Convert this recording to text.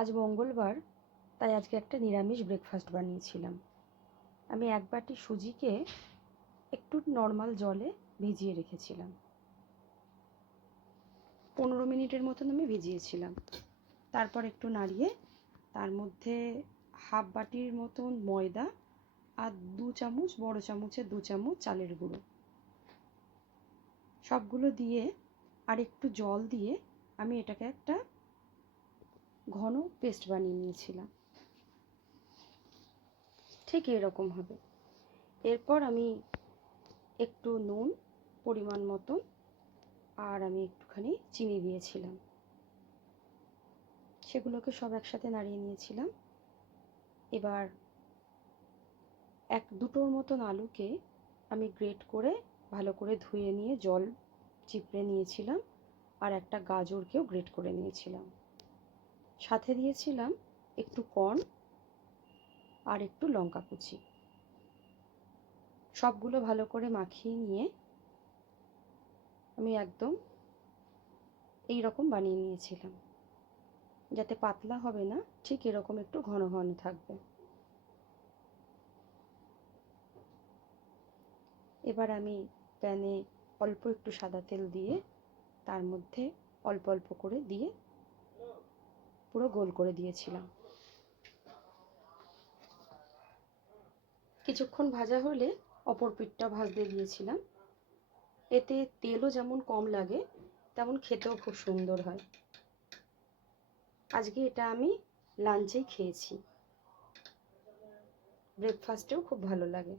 আজ মঙ্গলবার, তাই আজকে একটা নিরামিষ ব্রেকফাস্ট বানিয়েছিলাম। আমি এক বাটি সুজিকে একটু নর্মাল জলে ভিজিয়ে রেখেছিলাম। 15 মিনিটের মতন আমি ভিজিয়েছিলাম। তারপর একটু নাড়িয়ে তার মধ্যে হাফ বাটির মতন ময়দা আর 2 চামচ, বড় চামচের 2 চামচ চালের গুঁড়ো, সবগুলো দিয়ে আর একটু জল দিয়ে আমি এটাকে একটা ঘন পেস্ট বানিয়ে নিয়েছিলাম। ঠিক এরকম হবে। এরপর আমি একটু নুন পরিমাণ মতন আর আমি একটুখানি চিনি দিয়েছিলাম। সেগুলোকে সব একসাথে নাড়িয়ে নিয়েছিলাম। এবার দুটোর মতন আলুকে আমি গ্রেট করে ভালো করে ধুয়ে নিয়ে জল চিপড়ে নিয়েছিলাম, আর একটা গাজরকেও গ্রেট করে নিয়েছিলাম। সাথে দিয়েছিলাম একটু কর্ন আর একটু লঙ্কা কুচি। সবগুলো ভালো করে মাখিয়ে নিয়ে আমি একদম এই রকম বানিয়ে নিয়েছিলাম, যাতে পাতলা হবে না, ঠিক এরকম একটু ঘন ঘন থাকবে। এবার আমি প্যানে অল্প একটু সাদা তেল দিয়ে তার মধ্যে অল্প অল্প করে দিয়ে পুরো গোল করে দিয়েছিলাম। কিছুক্ষণ ভাজা হলে অপর পিঠটা ভাজতে দিয়েছিলাম। এতে তেলও যেমন কম লাগে, তেমন খেতেও খুব সুন্দর হয়। আজকে এটা আমি লাঞ্চেই খেয়েছি, ব্রেকফাস্টেও খুব ভালো লাগে।